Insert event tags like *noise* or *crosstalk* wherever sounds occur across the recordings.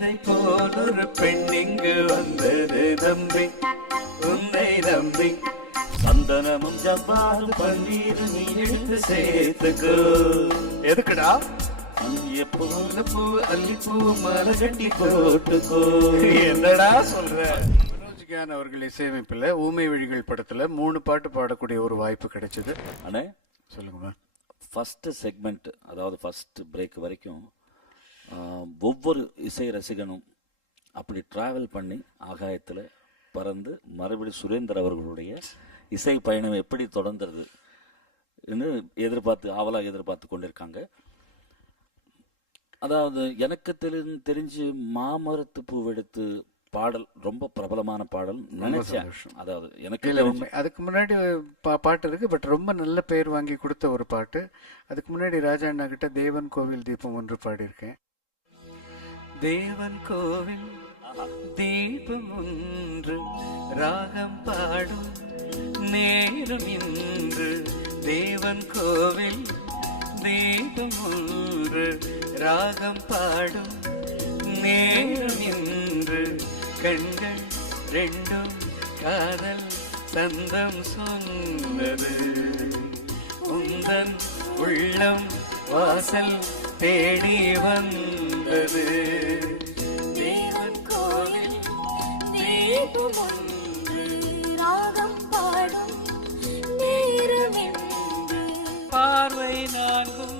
தேவதை போல் ஒரு பெண் இங்கு வந்தது நம்பி உன்னை நம்பி சந்தனமும் ஜவ்வாது பன்னீர் நீ எடுத்து சேர்த்துக்கோ. எதுக்குடா? எப்போ பூ அல்லிப்பூ மாலை கட்டி போட்டுக்கோ. என்னடா சொல்ற? மனோஜ்கான் அவர்கள் இசையமைப்பில் ஊமை வழிகள் படத்துல மூணு பாட்டு பாடக்கூடிய ஒரு வாய்ப்பு கிடைச்சது. அண்ணே சொல்லுங்கம்மா ஃபஸ்ட்டு செக்மெண்ட் அதாவது ஃபஸ்ட் பிரேக் வரைக்கும் ஒவ்வொரு இசை ரசிகனும் அப்படி டிராவல் பண்ணி ஆகாயத்தில் பறந்து மறுபடி சுரேந்தர் அவர்களுடைய இசை பயணம் எப்படி தொடர்ந்தது என்று எதிர்பார்த்து ஆவலாக எதிர்பார்த்து கொண்டிருக்காங்க. அதாவது எனக்கு தெரி தெரிஞ்சு மாமரத்து பூவெடுத்து பாடல் ரொம்ப பிரபலமான பாடல் நினைச்சேன். அதாவது எனக்கு இல்ல தெரிஞ்சு உண்மை அதுக்கு முன்னாடி பா- பாட்டு இருக்கு பட் ரொம்ப நல்ல பேர் வாங்கி கொடுத்த ஒரு பாட்டு. அதுக்கு முன்னாடி ராஜா அண்ணா கிட்ட தேவன் கோவில் தீபம் ஒன்று பாடியிருக்கேன். தேவன் கோவில் தீபம் ஒன்று ராகம் பாடும் நேரம் இன்று. தேவன் கோவில் தீபம் ஒன்று ராகம் பாடும் நேரம் இன்று. கண்கள் ரெண்டும் காதல் சந்தம் சொன்னது. உந்தன் உள்ளம் வாசல் தேடி வந்த வந்தது. தேவன் கோயில் தீபம் ஒன்று ராகம் பாடும் நேரம் என்று. பார்வை நான்கும்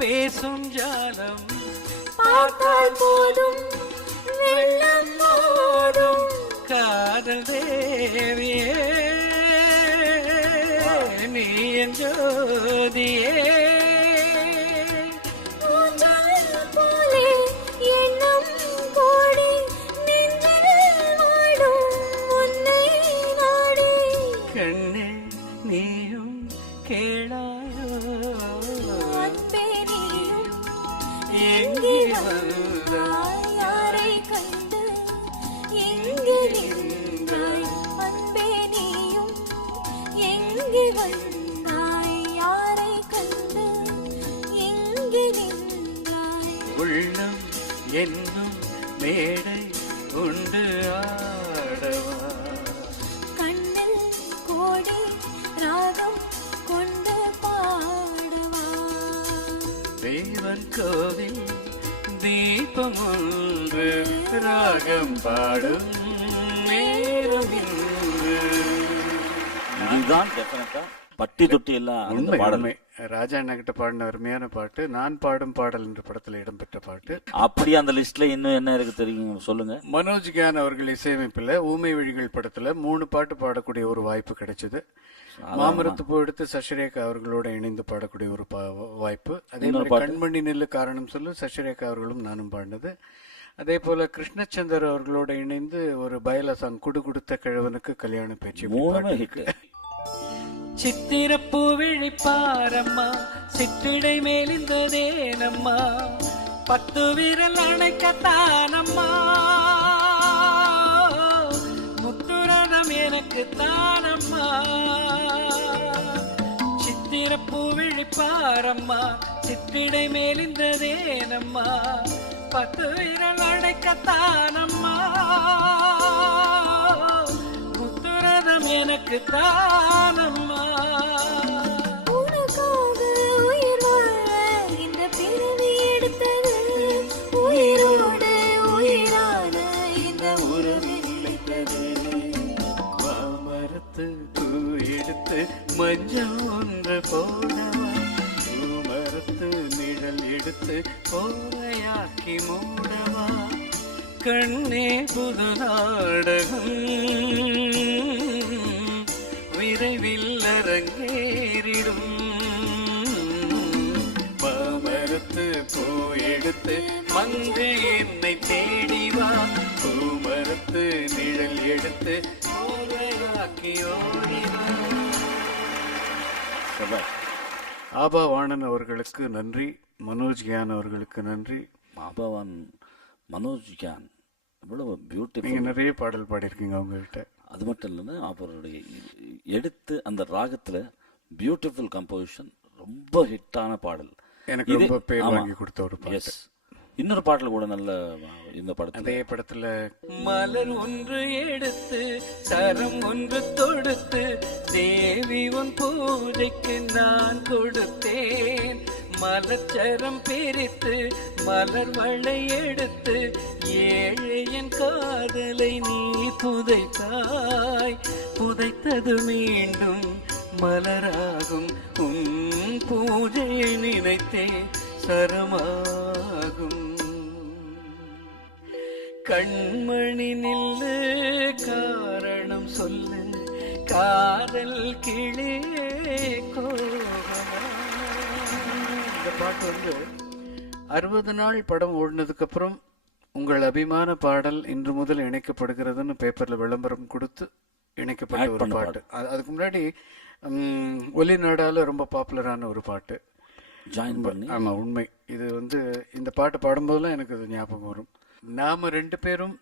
பேசும் ஜாலம். பார்த்தால் போதும் வெள்ளம் ஓடும் காதல் தேவியே நீ என் ஜோதியே. வந்தாய் யாரை கண்டு எங்கே அன்பே நீயும் எங்கே வந்தாய் யாரை கண்டு எங்கே உள்ளம் என்னும் மேடை உண்டு ஆடவா கண்ணில் கோடி ராகம் கொண்டு பாடவா. தேவன் கோவில் தீபம் ஒன்று ராகம் பாடும் நேரம். இதுதான் டெஃபினட்டா பட்டி தொட்டி எல்லாம் உண்மை. ராஜா அண்ணா கிட்ட பாடின அருமையான பாட்டு நான் பாடும் பாடல் என்ற படத்துல இடம்பெற்ற பாட்டு. அப்படி அந்த லிஸ்ட்ல இன்னும் என்ன இருக்கு தெரியும் சொல்லுங்க. மனோஜ் கியான் அவர்கள் இசையமைப்பில் ஊமை வழிகள் படத்துல மூணு பாட்டு பாடக்கூடிய ஒரு வாய்ப்பு கிடைச்சது. மாமரத்து பூ எடுத்து சசிரேகா அவர்களோட இணைந்து பாடக்கூடிய ஒரு வாய்ப்பு. அதே மாதிரி கண்மணி நெல்லு காரணம் சொல்லு சசிரேகா அவர்களும் நானும் பாடினது. அதே போல கிருஷ்ணச்சந்தர் அவர்களோட இணைந்து ஒரு பயல சாங் குடு கொடுத்த கிழவனுக்கு கல்யாண பேச்சு சித்திரப்பூ விழிப்பாரம்மா சிற்றிடை மேலிந்ததேனம்மா பத்து விரல் அணைக்கத்தானம்மா. முத்துரதம் எனக்கு தானம்மா. சித்திரப்பூ விழிப்பாரம்மா சிற்றிடை மேலிந்ததேனம்மா பத்து விரல் அணைக்கத்தானம்மா. முத்துரதம் எனக்கு தானம்மா. நிழல் கோரையாக்கி மூடவா? கண்ணே புதுநாடகம் விரைவில் அரங்கேறிடும் மாமரத்து பூ எடுத்து மங்கை என்னை தேடிவா பூமரத்து நிழல் எடுத்து கோரையாக்கி ஓடிவா ஆபா வாணன் அவர்களுக்கு நன்றி. மனோஜ் கியான் அவர்களுக்கு நன்றி. ஆபவான் மனோஜ் கியான். இவ்வளவு பியூட்டிஃபுல் நிறைய பாடல் பாடியிருக்கீங்க அவங்ககிட்ட அது மட்டும் இல்லைன்னா அவருடைய எடுத்து அந்த ராகத்துல பியூட்டிஃபுல் கம்போசிஷன் ரொம்ப ஹிட்டான பாடல். எனக்கு ரொம்ப பேர். வாங்கி கொடுத்த ஒரு பாட்டு. Yes. இன்னொரு பாட்டில் கூட நல்ல இந்த படத்துல. அதே படத்துல மலர் ஒன்று எடுத்து சரம் ஒன்று தொடுத்து தேவி உன் பூஜைக்கு நான் கொடுத்தேன். மலச்சரம் பிரித்து மலர் வளை எடுத்து ஏழையன் காதலை நீ புதைத்தாய். புதைத்தது மீண்டும் மலராகும். உன் பூஜையை நினைத்தே சரமாகும். கண்மணி நில்லு காரணம் சொல்லு. காதல் கிளே கோ இந்த பாட்டு வந்து அறுபது நாள் படம் ஓடினதுக்கு அப்புறம் உங்கள் அபிமான பாடல் இன்று முதல் இணைக்கப்படுகிறதுன்னு பேப்பர்ல விளம்பரம் கொடுத்து இணைக்கப்பட்ட ஒரு பாட்டு. அது- அதுக்கு முன்னாடி ஒலி நாடால ரொம்ப பாப்புலரான ஒரு பாட்டு. ஜாயின் பண்ணி. ஆமா உண்மை. இது வந்து இந்த பாட்டு பாடும்போதெல்லாம் எனக்கு அது ஞாபகம் வரும். நாம ரெண்டு பேரும்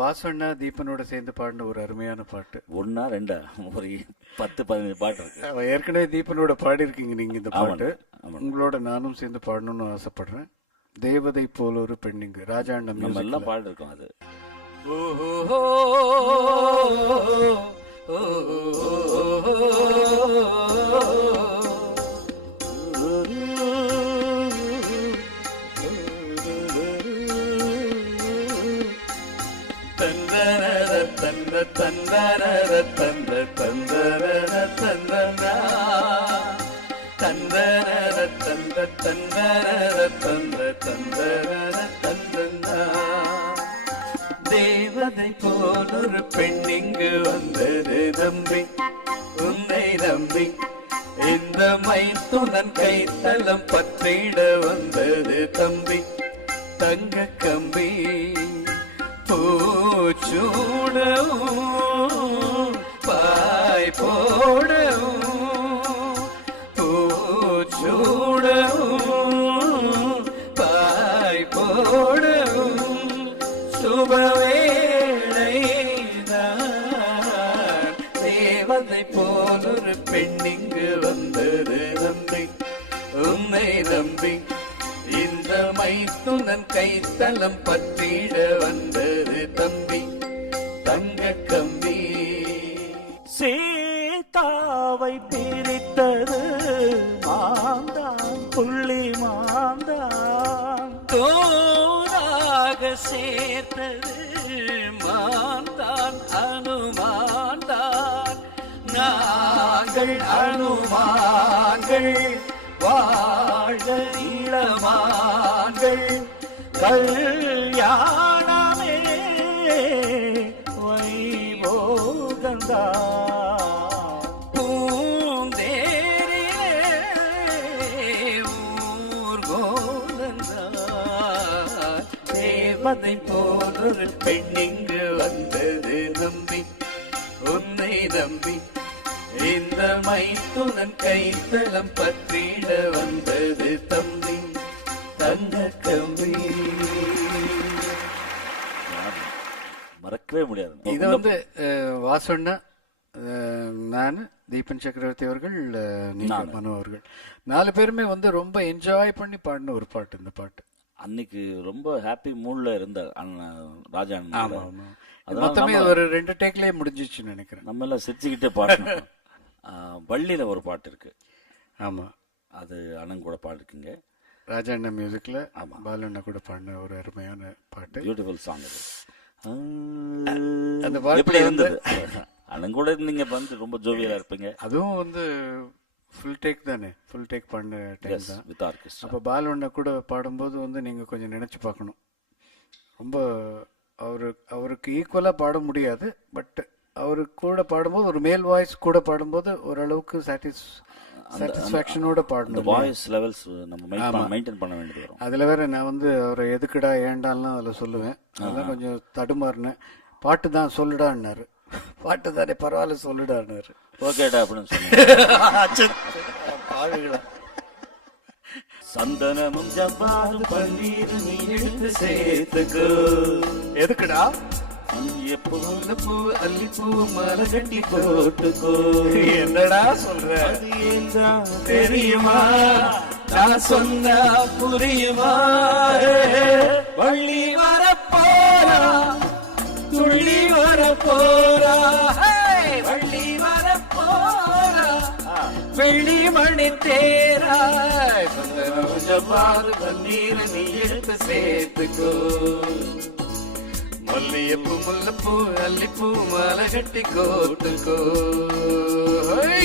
வாசண்ணா தீபனோட சேர்ந்து பாடின ஒரு அருமையான பாட்டு. ஒன்னா ரெண்டா? ஒரு பத்து பதினஞ்சு பாட்டு ஏற்கனவே தீபனோட பாடியிருக்கீங்க நீங்க இந்த பாட்டு. உங்களோட நானும் சேர்ந்து பாடணும்னு ஆசைப்படுறேன் தேவதை போல ஒரு பெண்ணிங்கு ராஜாண்டம் நம்ம. எல்லாம் பாடி இருக்கோம் அது ஓஹோ வந்தது தம்பி. உன்னை நம்பி. இந்த மைத்துனன் கைத்தளம் பற்றிட வந்தது கைத்தலம் பற்றிட வந்தது தம்பி தங்க கம்பி. சீதாவை பிரித்தது மாந்தான் புள்ளி மாந்தான். தோராக சேர்த்தது மாந்தான் அனுமான்தான் நாங்கள் அனுமான்கள் வாழ இளமான்கள் கல்யாணமே வைபோகந்தா. தேவதை போல் பெண்ணிங்கு வந்தது நம்பி. உன்னை நம்பி இந்த மைத்துனன் கைத்தளம் பற்றிட வந்தது தம்பி. மறக்கவே முடியாது. இது வந்து அஹ், நான் தீபன் சக்கரவர்த்தி அவர்கள் அஹ், நீங்க மனு அவர்கள். நாலு பேருமே வந்து ரொம்ப என்ஜாய் பண்ணி பாடின ஒரு பாட்டு இந்த பாட்டு. அன்னைக்கு ரொம்ப ஹாப்பி மூட்ல இருந்த ராஜா மொத்தமே ஒரு ரெண்டு டேக்லயே முடிஞ்சிச்சுன்னு நினைக்கிறேன். நம்ம எல்லாம் சிரிச்சுக்கிட்டே பாடணும். *laughs* வள்ளியில ஒரு பாட்டு இருக்கு. ஆமா. அது அண்ணன் கூட பாடிருக்குங்க. ராஜாண்ணா மியூசிக்ல பாலண்ணா கூட பாடின ஒரு அருமையான பாட்டு. பியூட்டிஃபுல் சாங் அது. அந்த பாட்டுல எப்படி இருந்தது? அண்ணன் கூட நீங்க வந்து ரொம்ப ஜோவியலா இருப்பீங்க. அதுவும் வந்து ஃபுல் டேக் தானே. ஃபுல் டேக் பண்ண டைம் தான். வித் ஆர்கெஸ்ட்ரா அப்போ பாலவண்ணா கூட பாடும்போது வந்து நீங்கள் கொஞ்சம் நினச்சி பார்க்கணும். ரொம்ப அவரு அவருக்கு ஈக்குவலாக பாட முடியாது பட் அவரு கூட பாடும்போது ஒரு மேல் வாய்ஸ் கூட பாடும்போது ஓரளவுக்கு சாட்டிஸ் சாட்டிஸ்ஃபேக்ஷனோட பாடணும். வாய்ஸ் லெவல்ஸ் நம்ம மெயின்டைன் பண்ண வேண்டியது வரும். அதில் வேற நான் வந்து அவரை எதுக்குடா ஏண்டாலாம் அதில் சொல்லுவேன். அதெல்லாம் கொஞ்சம் தடுமாறினேன். பாட்டு தான் சொல்லுடான்னாரு. *laughs* பாட்டு தானே பரவாயில்ல சொல்லுடான்னாரு. ஓகேடா அப்படின்னு சொன்னேன். சந்தனமும் ஜவ்வாது பன்னீர் நீ எடுத்து சேர்த்துக்கோ. எதுக்குடா? எப்போ பூ அல்லிப்பூ மாலை கட்டி போட்டுக்கோ என்னடா சொல்ற? தெரியுமா? நான் சொன்ன புரியுமா? வள்ளி வரப்போரா துள்ளி வரப்போரா வள்ளி வரப்போரா வெள்ளி மணி தேரா. பாரு பன்னீர் நீ எடுத்து சேர்த்துக்கோ. மல்லியப்பூ முல்லப்பூ அல்லிப்பூ மாலை கட்டி கோட்டுக்கோ ஹை!